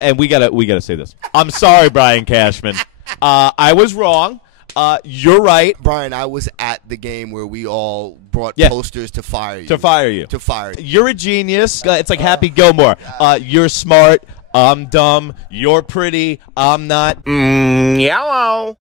And we gotta say this. I'm sorry, Brian Cashman. I was wrong. You're right. Brian, I was at the game where we all brought posters to fire you. To fire you. To fire you. You're a genius. It's like Happy Gilmore. You're smart. I'm dumb. You're pretty. I'm not. Yellow.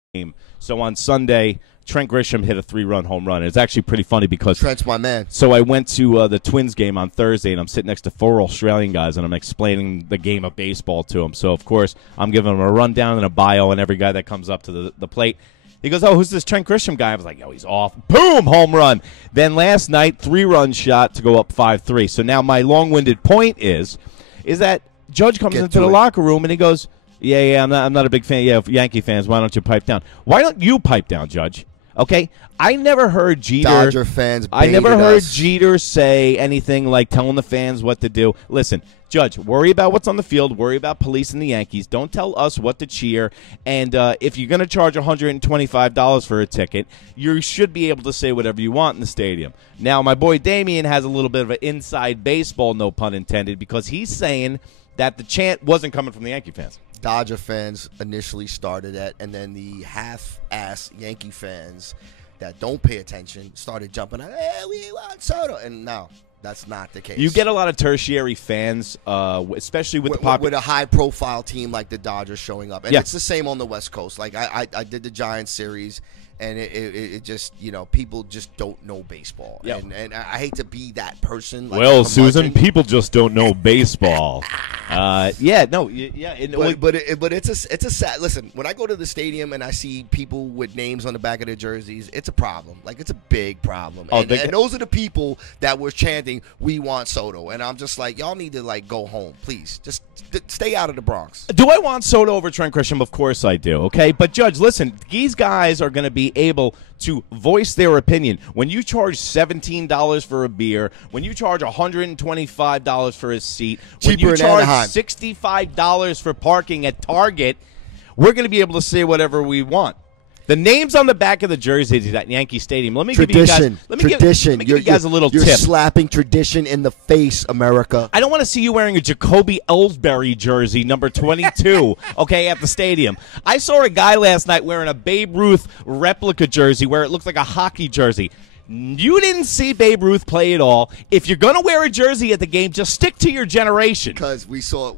So on Sunday, Trent Grisham hit a 3-run home run. It's actually pretty funny because Trent's my man. So I went to the Twins game on Thursday, and I'm sitting next to 4 Australian guys, and I'm explaining the game of baseball to them. So, of course, I'm giving them a rundown and a bio on every guy that comes up to the plate. He goes, oh, who's this Trent Grisham guy? I was like, oh, he's off. Boom, home run. Then last night, 3-run shot to go up 5-3. So now my long-winded point is that Judge comes into the locker room, and he goes, yeah, I'm not a big fan. Yeah, Yankee fans, why don't you pipe down? Why don't you pipe down, Judge? Okay, I never heard Jeter. Dodger fans. I never heard Jeter say anything like telling the fans what to do. Listen, Judge, worry about what's on the field. Worry about policing the Yankees. Don't tell us what to cheer. And if you're going to charge $125 for a ticket, you should be able to say whatever you want in the stadium. Now, my boy Damien has a little bit of an inside baseball, no pun intended, because he's saying that the chant wasn't coming from the Yankee fans. Dodger fans initially started it, and then the half-ass Yankee fans that don't pay attention started jumping out, hey, we want Soto. And no, that's not the case. You get a lot of tertiary fans, especially with a high-profile team like the Dodgers showing up. And it's the same on the West Coast. Like, I did the Giants series, and it just, people just don't know baseball. Yep. And I hate to be that person. Like, well, Susan, people just don't know baseball. But it's a sad. Listen, when I go to the stadium and I see people with names on the back of their jerseys, it's a problem. Like, it's a big problem. And those are the people that were chanting, "We want Soto," and I'm just like, y'all need to go home, please. Just stay out of the Bronx. Do I want Soto over Trent Grisham? Of course I do. Okay, but Judge, listen, these guys are going to be able to voice their opinion. When you charge $17 for a beer, when you charge $125 for a seat, when you charge $65 for parking at Target, we're going to be able to say whatever we want. The names on the back of the jerseys at Yankee Stadium. Let me give you guys a little tip. You're slapping tradition in the face, America. I don't want to see you wearing a Jacoby Ellsbury jersey, number 22, okay, at the stadium. I saw a guy last night wearing a Babe Ruth replica jersey where it looks like a hockey jersey. You didn't see Babe Ruth play at all. If you're going to wear a jersey at the game, just stick to your generation. Because we saw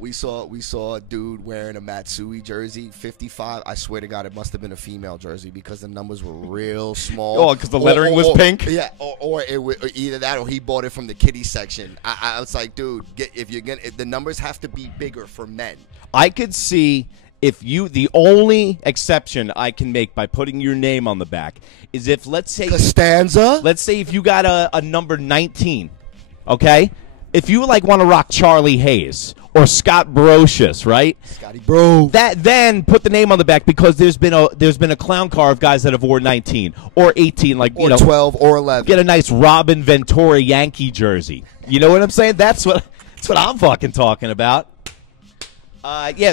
a dude wearing a Matsui jersey, 55. I swear to God, it must have been a female jersey because the numbers were real small. Oh, because the lettering was pink? Yeah, or either that or he bought it from the kiddie section. I was like, dude, if the numbers have to be bigger for men. I could see... the only exception I can make by putting your name on the back is if, let's say, Costanza? Let's say if you got a number 19, okay? If you want to rock Charlie Hayes or Scott Brocious, right? Scotty Bro. Then put the name on the back because there's been a clown car of guys that have worn 19 or 18, or 12 or 11. Get a nice Robin Ventura Yankee jersey. You know what I'm saying? That's what I'm fucking talking about.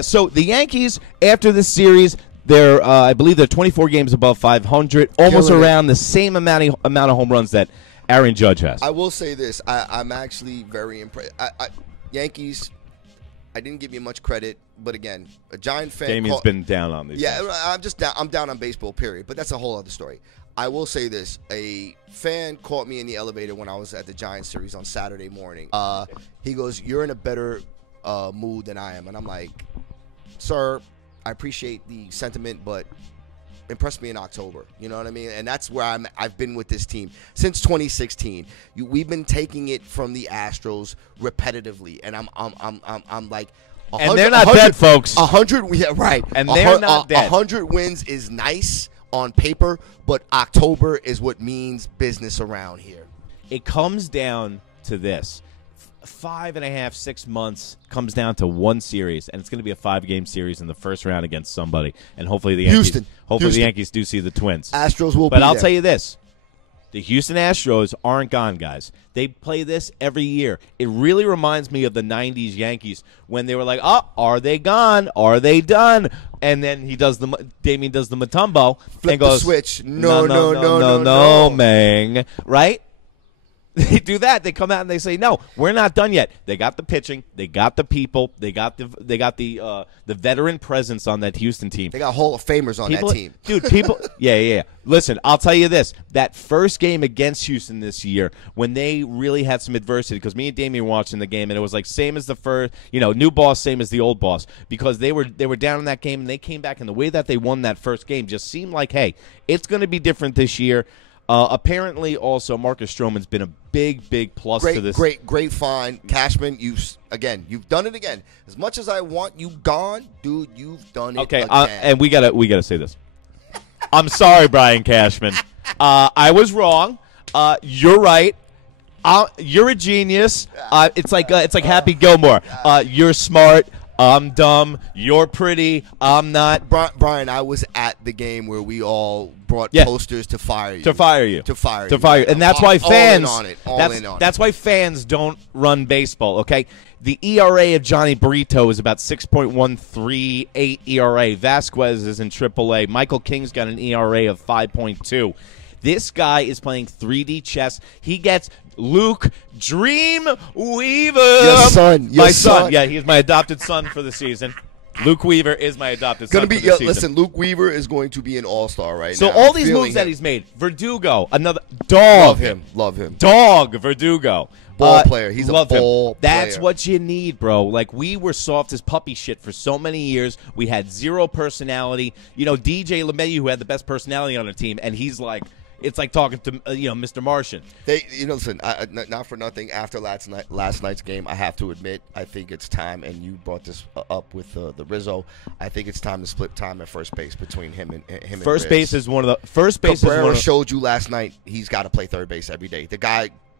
So the Yankees, after this series, I believe they're 24 games above 500, almost around the same amount of home runs that Aron Judge has. I will say this. I'm actually very impressed. Yankees, I didn't give you much credit, but again, a Giant fan. Damien's been down on these. Yeah, I'm down on baseball, period. But that's a whole other story. I will say this. A fan caught me in the elevator when I was at the Giants series on Saturday morning. He goes, "You're in a better mood than I am," and I'm like, "Sir, I appreciate the sentiment, but impress me in October." You know what I mean? And that's where I've been with this team since 2016. We've been taking it from the Astros repetitively, and I'm like, and they're not dead, folks. 100, yeah, right? And they're not dead. 100 wins is nice on paper, but October is what means business around here. It comes down to this. 5.5, 6 months comes down to one series, and it's going to be a 5-game series in the first round against somebody. And hopefully the Yankees, the Yankees do see the Twins. Astros will, but I'll tell you this: the Houston Astros aren't gone, guys. They play this every year. It really reminds me of the '90s Yankees when they were like, "Oh, are they gone? Are they done?" And then Damien does the Mutombo and goes, the switch. No, Mang, right? They do that. They come out and they say, "No, we're not done yet." They got the pitching, they got the people, they got the veteran presence on that Houston team. They got Hall of Famers on that team, dude. People, yeah. Listen, I'll tell you this: that first game against Houston this year, when they really had some adversity, because me and Damien were watching the game, and it was like same as the first, new boss, same as the old boss, because they were down in that game, and they came back, and the way that they won that first game just seemed like, hey, it's going to be different this year. Apparently, also, Marcus Stroman's been a big plus to this. Great find. Cashman, you've done it again. As much as I want you gone, dude, you've done it again. And we gotta say this. I'm sorry, Brian Cashman. I was wrong. You're right. You're a genius. It's like Happy Gilmore. You're smart. I'm dumb. You're pretty. I'm not. Brian, I was at the game where we all brought posters to fire you. To fire you. And that's why fans. That's why fans don't run baseball. Okay. The ERA of Johnny Brito is about 6.138 ERA. Vasquez is in AAA. Michael King's got an ERA of 5.2. This guy is playing 3D chess. He gets Luke Dreamweaver. Your son. Yeah, he's my adopted son for the season. Luke Weaver is my adopted son for the season. Listen, Luke Weaver is going to be an all-star right now. So all these moves that he's made. Verdugo, another dog. Love him. Dog, Verdugo. Ball player. He's a ball player. That's what you need, bro. Like, we were soft as puppy shit for so many years. We had zero personality. DJ LeMahieu, who had the best personality on the team, and he's like, it's like talking to Mr. Martian. Listen, not for nothing. After last night's game, I have to admit, I think it's time. And you brought this up with the Rizzo. I think it's time to split time at first base between him and first base is one of the first base. Cabrera showed you last night. He's got to play third base every day. The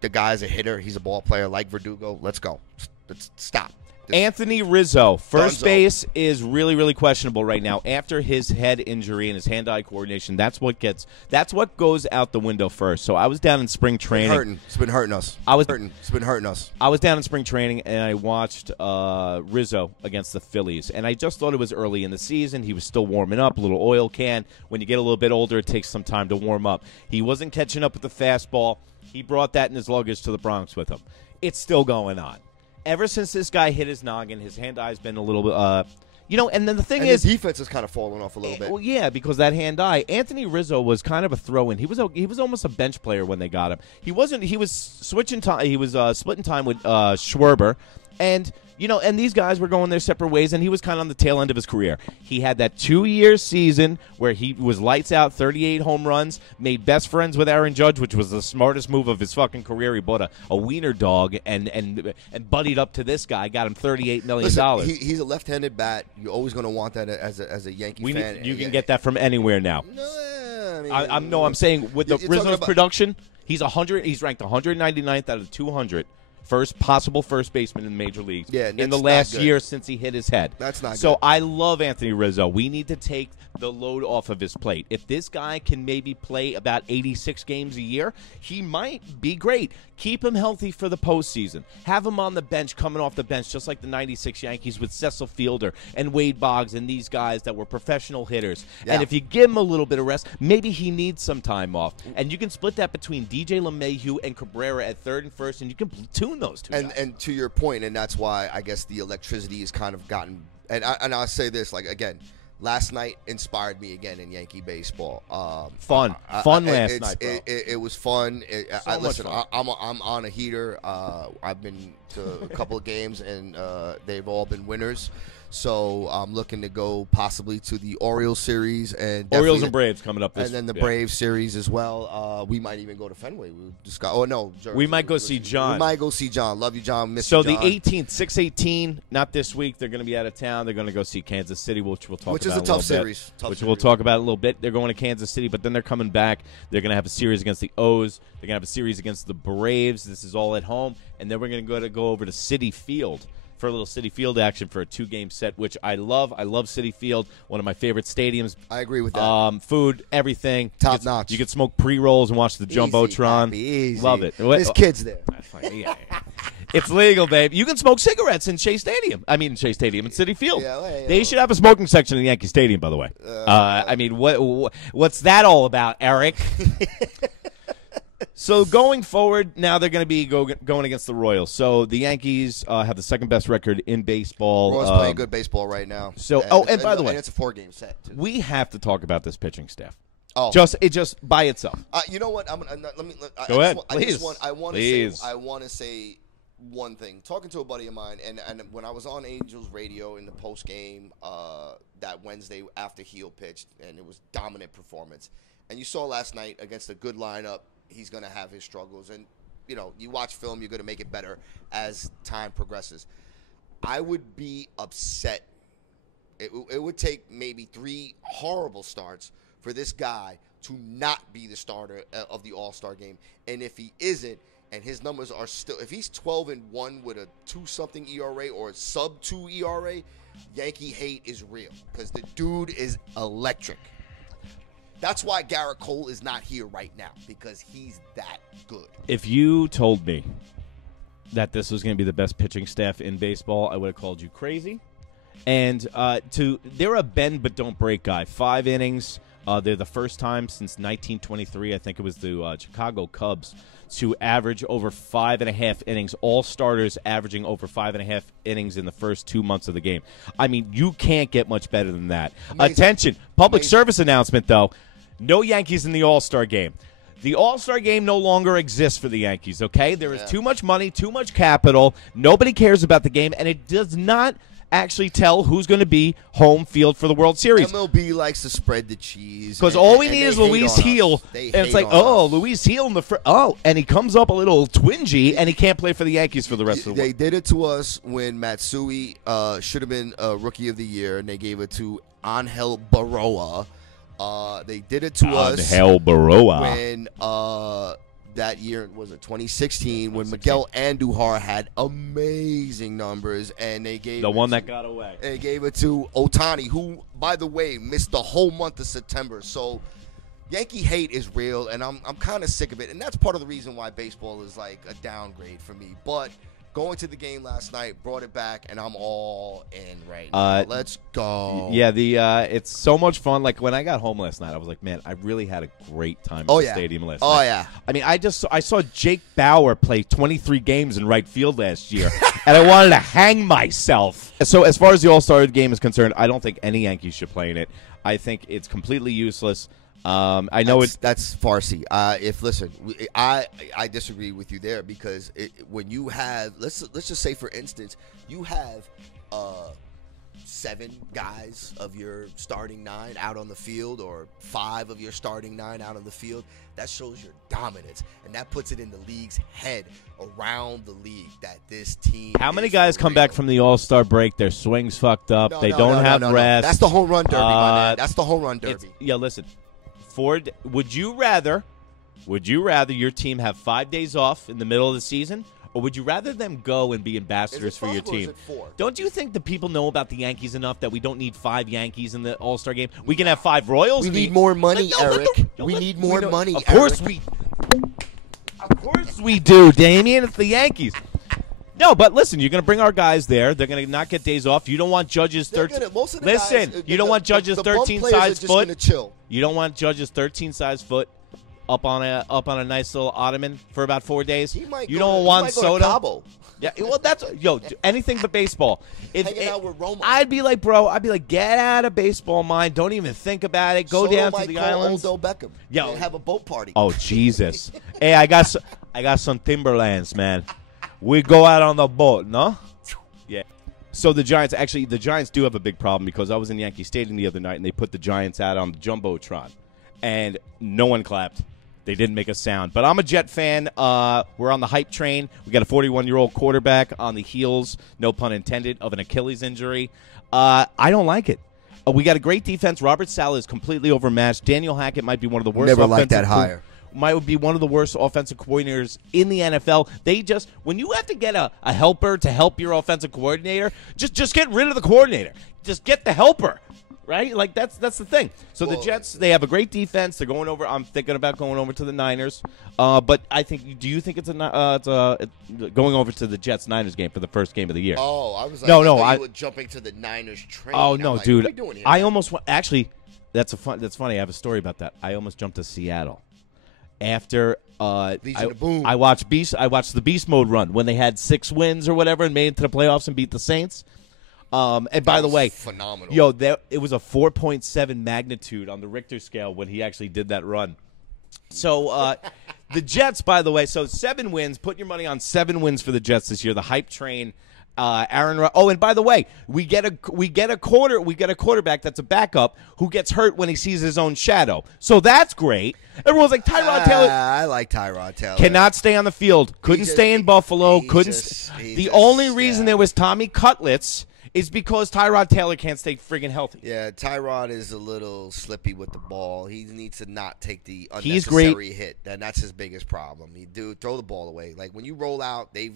guy's a hitter. He's a ball player like Verdugo. Let's go. Let's stop. Anthony Rizzo, first base is really questionable right now after his head injury and his hand-eye coordination. That's what goes out the window first. So I was down in spring training. It's been hurting us. It's been hurting us. I was down in spring training and I watched Rizzo against the Phillies, and I just thought it was early in the season. He was still warming up, a little oil can. When you get a little bit older, it takes some time to warm up. He wasn't catching up with the fastball. He brought that in his luggage to the Bronx with him. It's still going on. Ever since this guy hit his noggin, his hand-eye's been a little bit, and then the thing is, the defense has kind of fallen off a little bit. Well, yeah, because that hand-eye. Anthony Rizzo was kind of a throw-in. He was almost a bench player when they got him. He wasn't. He was switching time. He was splitting time with Schwarber, and and these guys were going their separate ways, and he was kind of on the tail end of his career. He had that 2-year season where he was lights out, 38 home runs, made best friends with Aron Judge, which was the smartest move of his fucking career. He bought a wiener dog and buddied up to this guy, got him $38 million. Listen, he's a left-handed bat. You're always going to want that as a Yankee fan. You can get that from anywhere now. No, I'm saying with the Rizzo's production, he's ranked 199th out of 200. Possible first baseman in the major leagues in the last year since he hit his head. That's not good. So I love Anthony Rizzo. We need to take the load off of his plate. If this guy can maybe play about 86 games a year, he might be great. Keep him healthy for the postseason. Have him on the bench, coming off the bench, just like the 96 Yankees with Cecil Fielder and Wade Boggs and these guys that were professional hitters. Yeah. And if you give him a little bit of rest, maybe he needs some time off. And you can split that between DJ LeMahieu and Cabrera at third and first, and you can platoon those two guys. And to your point, and that's why I guess the electricity has kind of gotten – and I'll say this, like, again – last night inspired me again in Yankee baseball. Fun last night, bro. It was fun. Listen, fun. I'm on a heater. I've been to a couple of games, and they've all been winners. So I'm looking to go possibly to the Orioles series and Braves coming up this, and then the Braves series as well. We might even go to Fenway. We might go see John. We might go see John. Love you, John. Miss you, John. The 18th, 6/18, not this week. They're going to be out of town. They're going to go see Kansas City, which we'll talk about. Which is a tough series. We'll talk about a little bit. They're going to Kansas City, but then they're coming back. They're going to have a series against the O's. They're going to have a series against the Braves. This is all at home, and then we're going to go over to Citi Field for a little Citi Field action for a 2-game set, which I love. I love Citi Field, one of my favorite stadiums. I agree with that. Food, everything. Top notch. You can smoke pre-rolls and watch the Jumbotron. Easy. Love it. There's kids there. Yeah. It's legal, babe. You can smoke cigarettes in Shea Stadium. In Citi Field. They should have a smoking section in Yankee Stadium, by the way. What's that all about, Eric? So going forward, now they're going to be going against the Royals. So the Yankees have the second best record in baseball. Royals playing good baseball right now. So, and by the way, it's a 4-game set too. We have to talk about this pitching staff. Oh, just by itself. You know what? Let me go ahead. Please. I want to say one thing. Talking to a buddy of mine, and when I was on Angels radio in the post game that Wednesday after Heel pitched, and it was dominant performance. And you saw last night against a good lineup, he's going to have his struggles. And you know, you watch film, you're going to make it better as time progresses. I would be upset. It would take maybe 3 horrible starts for this guy to not be the starter of the All-Star game. And if he isn't, and his numbers are still, if he's 12-1 with a 2-something ERA or a sub-2 ERA, Yankee hate is real because the dude is electric. That's why Garrett Cole is not here right now, because he's that good. If you told me that this was going to be the best pitching staff in baseball, I would have called you crazy. And they're a bend but don't break guy. 5 innings. They're the first time since 1923, I think it was the Chicago Cubs, to average over 5.5 innings. All starters averaging over 5.5 innings in the first 2 months of the game. I mean, you can't get much better than that. Amazing. Attention, public service announcement, though. No Yankees in the All-Star game. The All-Star game no longer exists for the Yankees, okay? There is too much money, too much capital. Nobody cares about the game, and it does not actually tell who's going to be home field for the World Series. MLB likes to spread the cheese. Because all we need is Luis Heel. And it's like, Luis Heel in the and he comes up a little twingy, and he can't play for the Yankees for the rest of the They did it to us when Matsui should have been Rookie of the Year, and they gave it to Angel Baroa. They did it to us when that year, was it 2016, when Miguel Andujar had amazing numbers, and they gave the one that got away. They gave it to Ohtani, who, by the way, missed the whole month of September. So Yankee hate is real, and I'm kind of sick of it, and that's part of the reason why baseball is like a downgrade for me. But going to the game last night brought it back, and I'm all in right now. Let's go. Yeah, it's so much fun. Like, when I got home last night, I was like, man, I really had a great time at the stadium last night. Oh, yeah. I mean, I saw Jake Bauer play 23 games in right field last year, and I wanted to hang myself. So as far as the All-Star game is concerned, I don't think any Yankees should play in it. I think it's completely useless. I know that's Farsi. I disagree with you there, because when you have let's just say, for instance, you have 7 guys of your starting 9 out on the field, or 5 of your starting 9 out on the field. That shows your dominance, and that puts it in the league's head around the league that this team. How many guys come back from the All-Star break? Their swings fucked up. They don't have rest. That's the home run derby, my man. That's the home run derby. Yeah, listen. Would you rather your team have 5 days off in the middle of the season, or would you rather them go and be ambassadors for your team? Don't you think the people know about the Yankees enough that we don't need 5 Yankees in the All-Star game? We can have 5 Royals. We need more money, Eric. We need more money. Of course we do, Damien. It's the Yankees. No, but listen, you're going to bring our guys there. They're going to not get days off. You don't want Judge's 13. Listen, you don't want Judge's 13-size foot. You don't want Judge's 13-size foot up on a nice little ottoman for about 4 days. You don't want Soto. Yeah, well, that's anything but baseball. Hanging out with Roma. I'd be like, get out of baseball mind. Don't even think about it. Go down to the islands. Odell Beckham. Yeah, have a boat party. Oh, Jesus. Hey, I got some Timberlands, man. We go out on the boat, no? Yeah. So the Giants do have a big problem, because I was in Yankee Stadium the other night, and they put the Giants out on the Jumbotron, and no one clapped. They didn't make a sound. But I'm a Jet fan. We're on the hype train. We got a 41-year-old quarterback on the heels, no pun intended, of an Achilles injury. I don't like it. We got a great defense. Robert Saleh is completely overmatched. Daniel Hackett might be one of the worst. Never liked that hire. Might be one of the worst offensive coordinators in the NFL. When you have to get a helper to help your offensive coordinator, just get rid of the coordinator. Just get the helper, right? Like, that's the thing. So the Jets, they have a great defense. They're going over. I'm thinking about going over to the Niners. But do you think it's going over to the Jets-Niners game for the first game of the year? Oh, I was like, you were jumping to the Niners train. Oh no, like, dude! What are we doing here, I almost actually. That's funny. I have a story about that. I almost jumped to Seattle. after Legion of Boom. I watched the Beast Mode run when they had 6 wins or whatever and made it to the playoffs and beat the Saints. And by the way, phenomenal. Yo, it was a 4.7 magnitude on the Richter scale when he actually did that run. So the Jets, by the way, so 7 wins. Put your money on 7 wins for the Jets this year. The hype train. Aaron. Oh, and by the way, we get a quarterback that's a backup who gets hurt when he sees his own shadow. So that's great. Everyone's like Tyrod Taylor. I like Tyrod Taylor. Cannot stay on the field. Couldn't stay in Buffalo. The only reason there was Tommy Cutlets is because Tyrod Taylor can't stay friggin' healthy. Yeah, Tyrod is a little slippy with the ball. He needs to not take the unnecessary hit. That's his biggest problem. Throw the ball away. Like when you roll out, they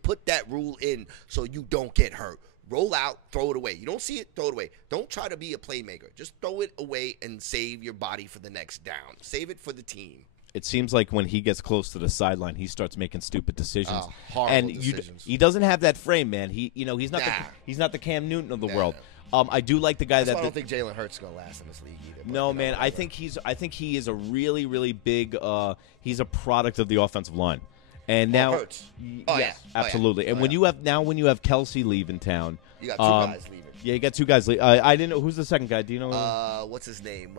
put that rule in so you don't get hurt. Roll out, throw it away. You don't see it, throw it away. Don't try to be a playmaker. Just throw it away and save your body for the next down. Save it for the team. It seems like when he gets close to the sideline, he starts making stupid decisions. Horrible decisions. He doesn't have that frame, man. He's not the Cam Newton of the world. I do like the guy I don't think Jalen Hurts is going to last in this league either. No, man. I think he is a really, really big. He's a product of the offensive line, and now, Hurts. Yes, absolutely. And when you have Kelsey leaving town, you got 2 guys leaving. Yeah, you got 2 guys. I didn't know who's the second guy. Do you know? What's his name?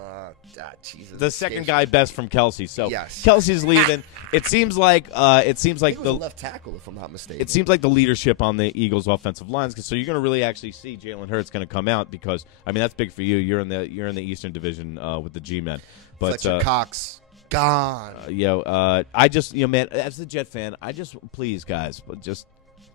Jesus. The second guy best from Kelsey. So yes. Kelsey's leaving. It seems like the left tackle, if I'm not mistaken. It seems like the leadership on the Eagles' offensive lines. So you're going to really actually see Jalen Hurts going to come out because that's big for you. You're in the Eastern Division with the G-men. But Fletcher Cox gone. I just man, as a Jet fan, please guys, but just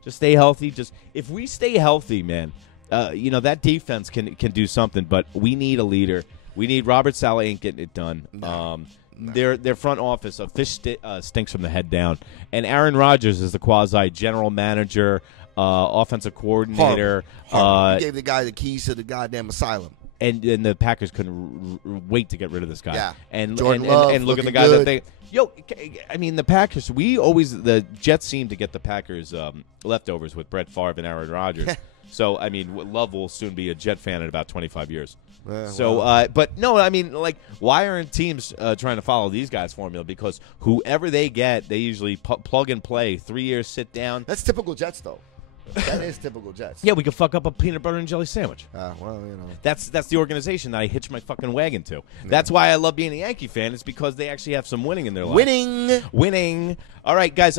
stay healthy. Just if we stay healthy, man. That defense can do something, but we need a leader. We need Robert Saleh ain't getting it done. No. Their front office, a fish stinks from the head down. And Aron Rodgers is the quasi general manager, offensive coordinator. Horrible. He gave the guy the keys to the goddamn asylum. And the Packers couldn't wait to get rid of this guy. Yeah. And Jordan Love, and look at the guy good. that they. The Packers. The Jets seem to get the Packers leftovers with Brett Favre and Aaron Rodgers. So, Love will soon be a Jet fan in about 25 years. But no, why aren't teams trying to follow these guys' formula? Because whoever they get, they usually plug and play. 3 years, sit down. That's typical Jets, though. That is typical Jets. Yeah, we could fuck up a peanut butter and jelly sandwich. That's the organization that I hitch my fucking wagon to. Yeah. That's why I love being a Yankee fan. It's because they actually have some winning in their life. Winning. All right, guys.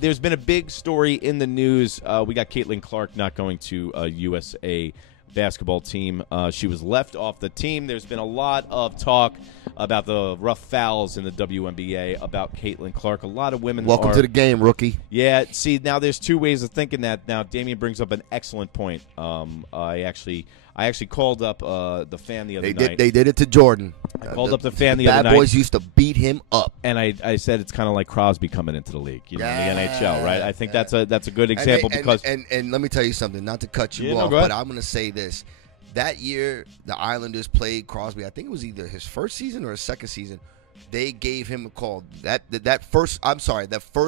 There's been a big story in the news. We got Caitlin Clark not going to a USA basketball team. She was left off the team. There's been a lot of talk about the rough fouls in the WNBA about Caitlin Clark. A lot of women Welcome to the game, rookie. Yeah, see, now there's 2 ways of thinking that. Now, Damien brings up an excellent point. I actually called up the fan the other night. They did it to Jordan. I called up the fan the other night. Bad boys used to beat him up. And I said it's kind of like Crosby coming into the league, in the NHL, right? I think that's a good example because and let me tell you something, not to cut you off, but I'm going to say this. That year, the Islanders played Crosby. I think it was either his first season or his second season. They gave him a call. That first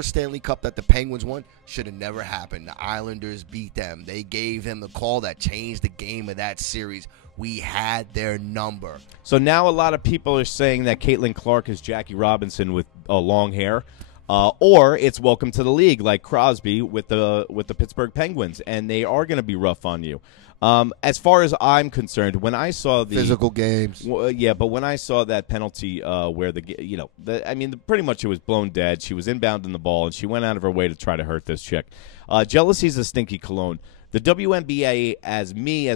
Stanley Cup that the Penguins won should have never happened. The Islanders beat them. They gave him the call that changed the game of that series. We had their number. So now a lot of people are saying that Caitlin Clark is Jackie Robinson with long hair. Or it's welcome to the league like Crosby with the Pittsburgh Penguins, and they are going to be rough on you. As far as I'm concerned, when I saw the physical games, but when I saw that penalty where pretty much it was blown dead. She was inbounding the ball, and she went out of her way to try to hurt this chick. Jealousy is a stinky cologne. The WNBA, as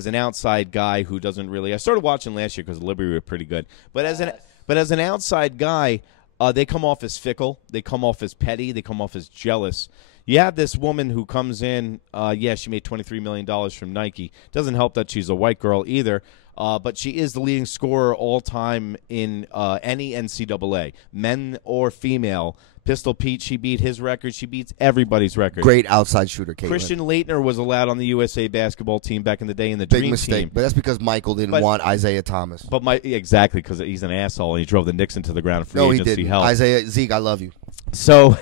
an outside guy who doesn't really, I started watching last year because the Liberty were pretty good, but as an outside guy, they come off as fickle, they come off as petty, they come off as jealous. You have this woman who comes in, she made $23 million from Nike. Doesn't help that she's a white girl either, but she is the leading scorer all time in any NCAA, men or female. Pistol Pete, she beat his record. She beats everybody's record. Great outside shooter, Caitlin. Christian Laettner was allowed on the USA basketball team back in the day in the Big Dream mistake, Team. but that's because Michael didn't want Isaiah Thomas. Exactly, because he's an asshole, and he drove the Knicks into the ground. Free agency he didn't. Help. Zeke, I love you. So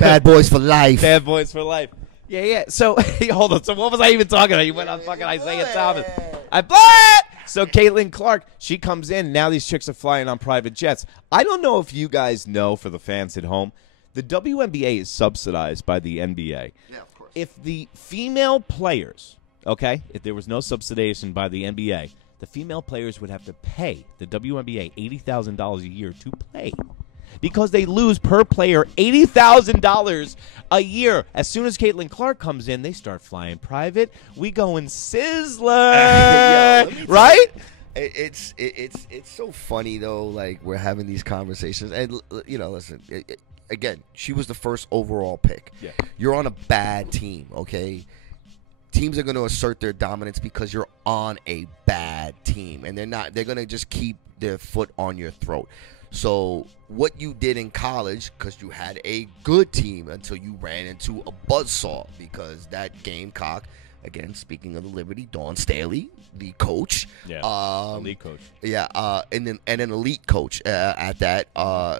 bad boys for life. Bad boys for life. Yeah. So hold on. So what was I even talking about? You went on fucking Isaiah Thomas. So Caitlin Clark, she comes in. Now these chicks are flying on private jets. I don't know if you guys know, for the fans at home, the WNBA is subsidized by the NBA. Yeah, of course. If the female players, okay, if there was no subsidization by the NBA, the female players would have to pay the WNBA $80,000 a year to play. Because they lose per player $80,000 a year. As soon as Caitlin Clark comes in, they start flying private. We going Sizzler, right? It's so funny though. Like, we're having these conversations, and listen. Again, she was the first overall pick. Yeah. You're on a bad team, okay? Teams are going to assert their dominance because you're on a bad team, and they're going to just keep their foot on your throat. So what you did in college, because you had a good team until you ran into a buzzsaw, because that Gamecock, again, speaking of the Liberty, Dawn Staley, the coach. Yeah, elite coach. Yeah, and an elite coach at that.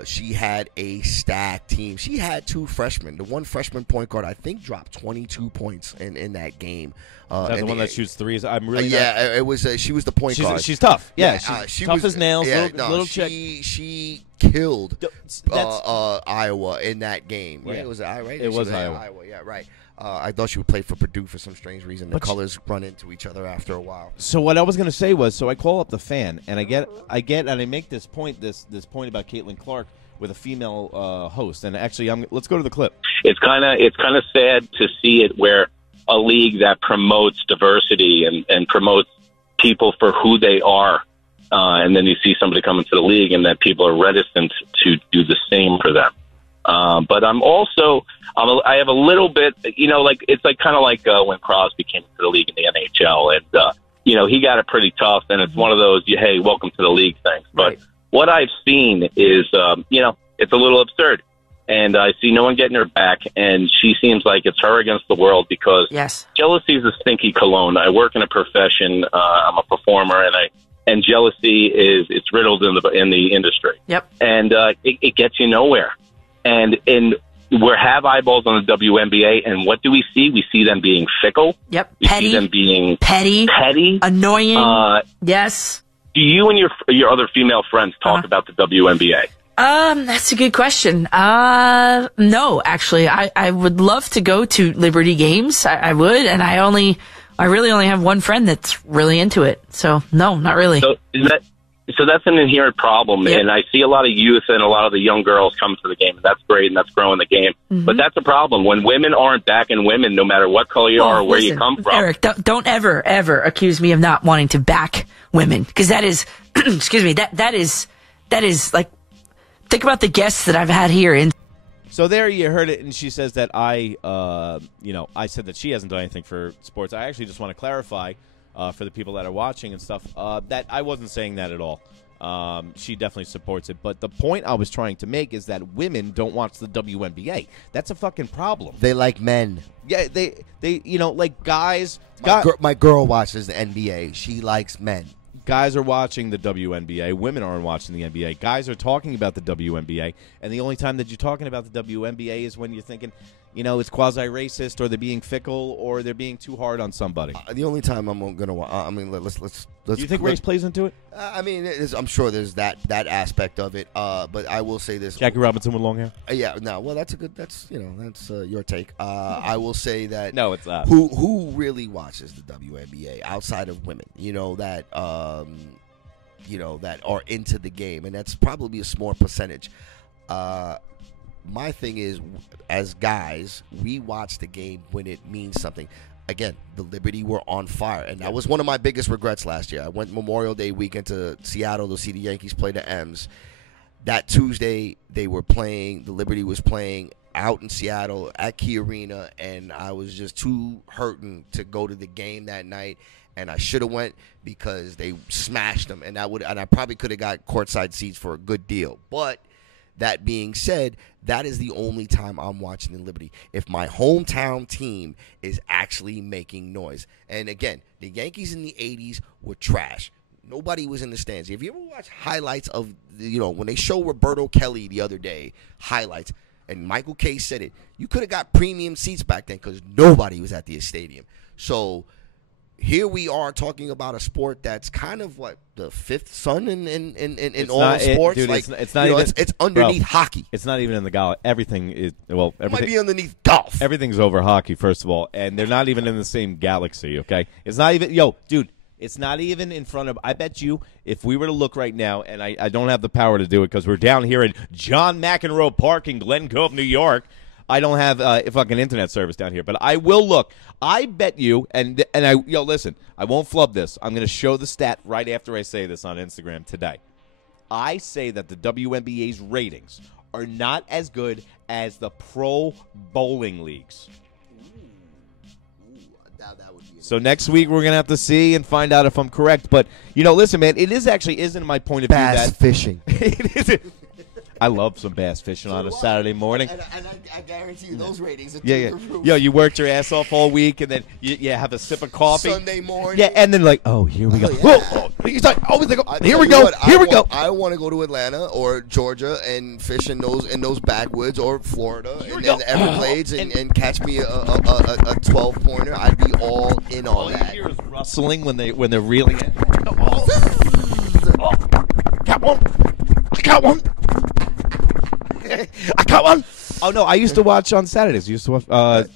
She had a stacked team. She had two freshmen. The one freshman point guard, I think, dropped 22 points in that game. Is that the one that shoots threes? I'm really it was. She was the point guard. She's tough. Yeah, she tough was, as nails. Yeah, little chick. She killed Iowa in that game. Right? Yeah. It was right. It was Iowa. Yeah, right. I thought she would play for Purdue for some strange reason. The colors run into each other after a while. So what I was going to say was, so I call up the fan, and and I make this point about Caitlin Clark with a female host. And actually, let's go to the clip. It's kind of sad to see it where a league that promotes diversity and promotes people for who they are, and then you see somebody come into the league and that people are reticent to do the same for them. But I have a little bit, it's like kind of like when Crosby came into the league in the NHL, and he got it pretty tough, and it's one of those, hey, welcome to the league things. But Right. What I've seen is, it's a little absurd, and I see no one getting her back, and she seems like it's her against the world, because jealousy is a stinky cologne. I work in a profession, I'm a performer, and jealousy it's riddled in the industry. Yep. And it gets you nowhere. And we have eyeballs on the WNBA, and what do we see? We see them being fickle. Yep. We see them being petty, annoying. Yes. Do you and your other female friends talk about the WNBA? That's a good question. No, actually, I would love to go to Liberty games. I would, and I really only have one friend that's really into it. So no, not really. So that's an inherent problem, and I see a lot of youth and a lot of the young girls come to the game, and that's great, and that's growing the game. Mm-hmm. But that's a problem. When women aren't backing women, no matter what color you are or where you come from. Eric, don't ever accuse me of not wanting to back women, because that is, excuse me, that is like, think about the guests that I've had here. So there you heard it, and she says that I said that she hasn't done anything for sports. I actually just want to clarify, for the people that are watching and stuff, that I wasn't saying that at all. She definitely supports it. But the point I was trying to make is that women don't watch the WNBA. That's a fucking problem. They like men. Yeah, they like guys. My girl watches the NBA. She likes men. Guys are watching the WNBA. Women aren't watching the NBA. Guys are talking about the WNBA. And the only time that you're talking about the WNBA is when you're thinking, it's quasi-racist, or they're being fickle, or they're being too hard on somebody. The only time I'm going to let's do you think race plays into it? I'm sure there's that aspect of it. But I will say this. Jackie Robinson with long hair? Yeah, no. Well, that's your take. I will say that. No, it's not. Who really watches the WNBA outside of women? That are into the game, and that's probably a small percentage. My thing is, as guys, we watch the game when it means something. Again, the Liberty were on fire, and that was one of my biggest regrets last year. I went Memorial Day weekend to Seattle to see the Yankees play the M's. That Tuesday, they were playing. The Liberty was playing out in Seattle at Key Arena, and I was just too hurting to go to the game that night. And I should have went, because they smashed them, and I probably could have got courtside seats for a good deal. But that being said, that is the only time I'm watching the Liberty if my hometown team is actually making noise. And again, the Yankees in the 80s were trash. Nobody was in the stands. If you ever watch highlights of, when they show Roberto Kelly the other day, highlights, and Michael Kay said it, you could have got premium seats back then because nobody was at the stadium. So here we are talking about a sport that's kind of what the fifth son in all sports. Dude, like it's not even. It's underneath hockey. It's not even in the golf. Everything is It might be underneath golf. Everything's over hockey, first of all, and they're not even in the same galaxy. Okay, it's not even. Dude, it's not even in front of. I bet you, if we were to look right now, and I don't have the power to do it because we're down here in John McEnroe Park in Glen Cove, New York. I don't have fucking internet service down here, but I will look. I bet you, and listen, I won't flub this. I'm going to show the stat right after I say this on Instagram today. I say that the WNBA's ratings are not as good as the pro bowling leagues. So next week we're going to have to see and find out if I'm correct. But, listen, man, it isn't my point of view Bass that fishing. It isn't. I love some bass fishing on a Saturday morning. And I guarantee you those ratings are Yeah. through the roof. You worked your ass off all week, and then you have a sip of coffee. Sunday morning. Yeah, and then here we go. yeah. He's like, here we You go. know what? Here we go. I want to go to Atlanta or Georgia and fish in those backwoods or Florida and go. then the Everglades and catch me a 12-pointer. I'd be all in All on you that. hear is rustling when they're reeling it. Got one. I got one. I caught one. Oh no! I used to watch on Saturdays. I used to watch. Bassmasters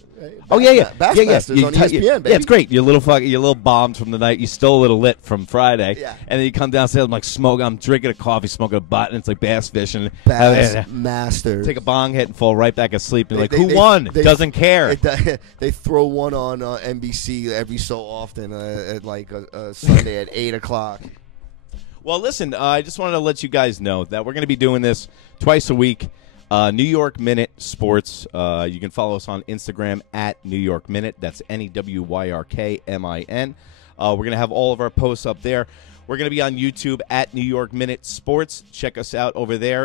on ESPN, baby. Yeah, it's great. Your little bombs from the night. You still a little lit from Friday. Yeah. And then you come downstairs. I'm like smoking. I'm drinking a coffee, smoking a butt, and it's like bass fishing. Bassmasters. Take a bong hit and fall right back asleep. And who won? Doesn't care. They throw one on NBC every so often at like a Sunday at 8:00. Well, listen, I just wanted to let you guys know that we're going to be doing this twice a week. New York Minute Sports. You can follow us on Instagram at New York Minute. That's NEWYRKMIN. We're going to have all of our posts up there. We're going to be on YouTube at New York Minute Sports. Check us out over there.